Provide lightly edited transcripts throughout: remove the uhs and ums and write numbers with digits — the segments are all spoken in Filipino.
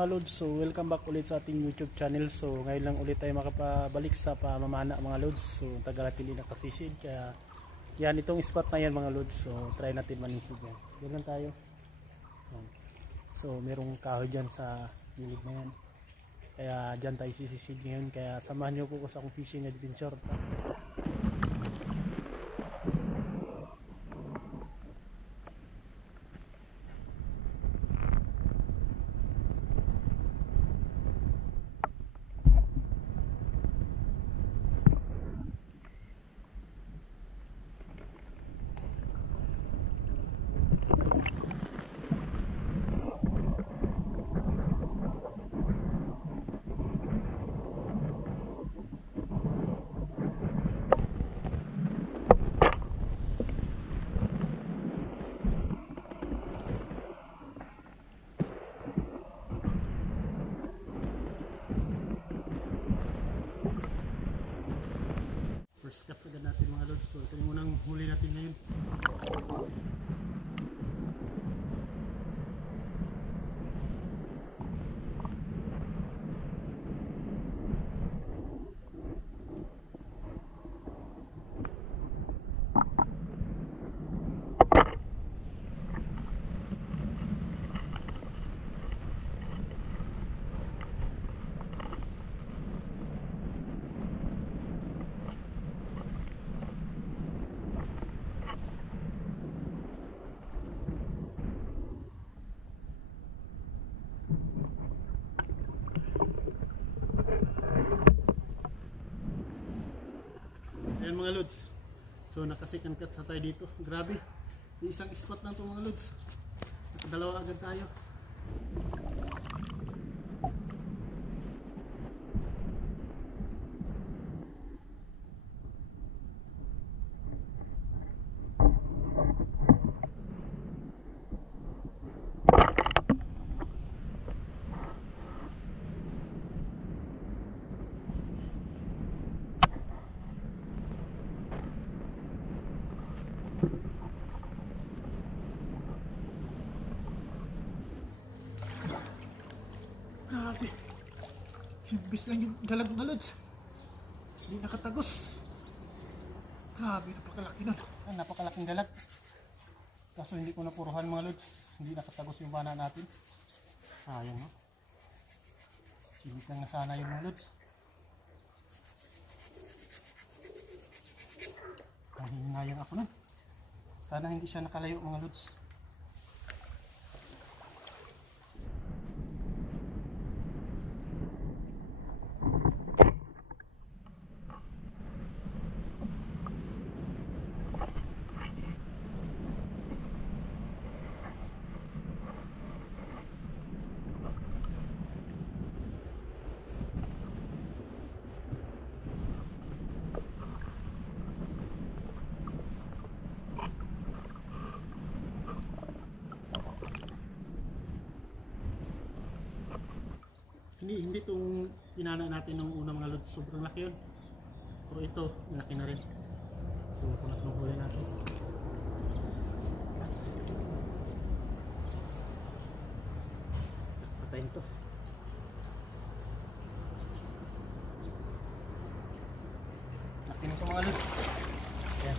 mga lods, so welcome back ulit sa ating YouTube channel. So ngayon lang ulit tayo makapabalik sa pamamana mga lods. So tagal natin din nakasisid, kaya yan itong spot na yan mga lods. So try natin manisid yan. Yan lang tayo. So merong kahoy dyan sa gilid na yan, kaya dyan tayo sisisid ngayon. Kaya samahan nyo po ko sa akong fishing adventure. First cut agad natin mga lods. So ito yung unang huli natin ngayon. Ayan mga lods, so nakasikan cut sa tayo dito. Grabe, isang spot lang ito mga lods, nakadalawa agad tayo. Grabe, bis lang yung dalag mga lods, hindi nakatagos. Grabe, napakalaki nun. Napakalaking dalag, kaso hindi ko napuruhan mga lods, hindi nakatagos yung bana natin. Sayang no, silip lang na sana yung mga lods. Nanginayang ako nun, sana hindi siya nakalayo mga lods. Hindi itong inana natin ng unang mga lods, sobrang laki yun. Pero ito, laki na rin. So kung anong huli natin, patayin ito. Laki na ito mga lods. Ayan,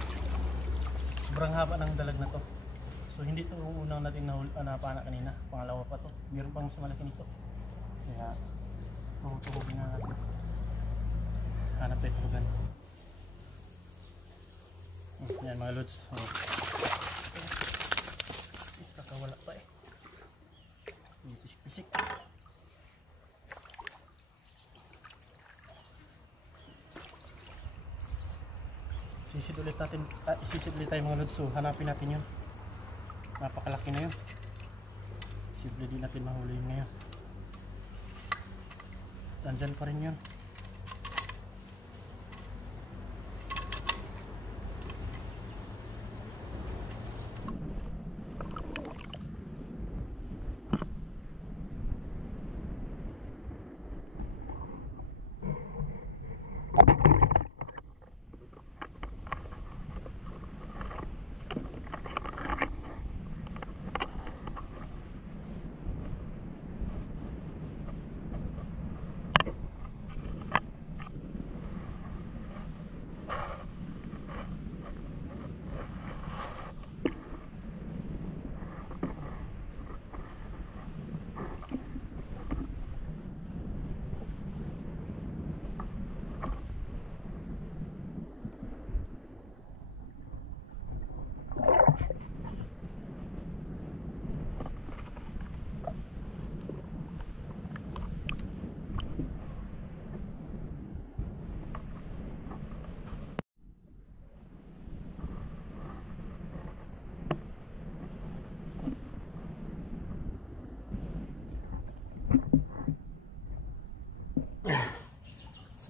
sobrang haba ng dalag na to. So hindi ito yung unang natin napana kanina, pangalawa pa to. Meron pang mas malaki nito, kaya tuhugin na natin. Hanap tayo tuhugan. Yan mga lods. Kakawala pa eh. Pisik-pisik. Sisid ulit natin. Sisid ulit tayo mga lods. So hanapin natin yun. Napakalaki na yun. Posible din natin mahuli yun ngayon. Nandyan pa rin yun.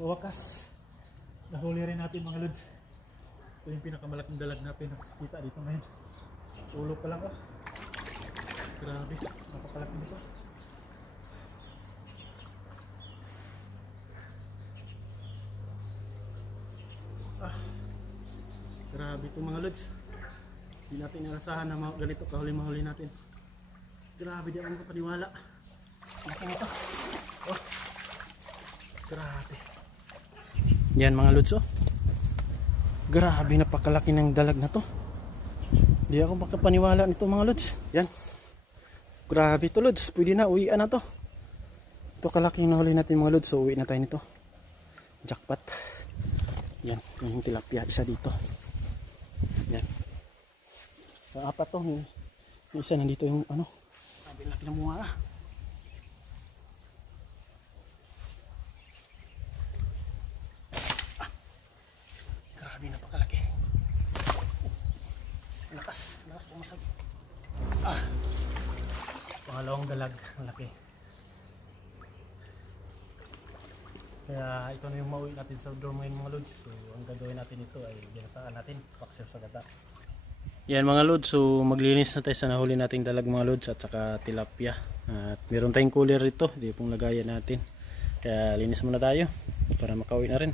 Sa wakas, nahuli rin natin mga lods. Ito yung pinakamalaking dalag natin. Kita dito ngayon. Ulo pa lang oh. Grabe, napakalaki nito. Grabe ito mga lods. Hindi natin inasahan na ganito kahuli-mahuli natin. Grabe, di ako makapaniwala. Laki nito. Oh. Grabe. Yan mga lods oh. Grabe, napakalaki ng dalag na to. Di ako makapaniwala nito mga lods. Yan. Grabe ito lods. Pwede na, uwian na to. Ito kalaki yung nahuli natin mga lods. So uwi na tayo nito. Jackpot. Yan, yung tilapia. Isa dito. Yan. Sa apat to. Yung isa nandito yung ano. Grabe, laki ng bunga. Grabe, napakalaki. Lakas pumasag. Pangalawang dalag, ang laki. Kaya ito na yung mauwi natin sa dorm ngayon mga lods. So ang gagawin natin ito ay ginataan natin, pakser sa gata. Yan mga lods, so maglinis na tayo sa nahuli nating dalag mga lods at saka tilapia. At meron tayong cooler rito, hindi pong lagayan natin. Kaya linis muna tayo para makauwi na rin.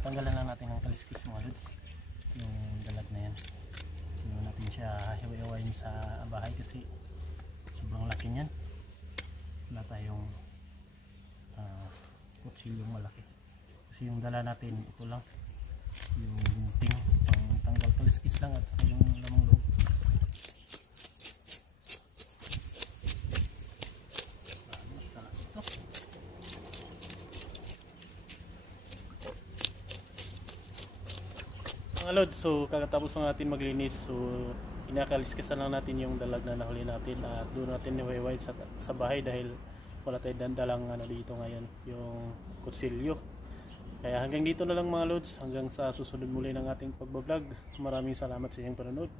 Tatanggalan lang natin ng kaliskis mga lods, yung dalag na yan. Hindi natin siya hiwa-hiwain sa bahay kasi sobrang laki niyan. Wala tayong kutsilyong malaki kasi yung dala natin ito lang, yung ting pang tanggal kaliskis lang at saka yung lamang loob. Mga lods, so kakatapos na natin maglinis, so inakaliskisan lang natin yung dalag na nahuli natin at doon natin niwayway sa bahay dahil wala tayong dalang ano dito ngayon, yung kutsilyo. Kaya hanggang dito na lang mga lods, hanggang sa susunod muli ng ating pagbablog. Maraming salamat sa inyong panonood.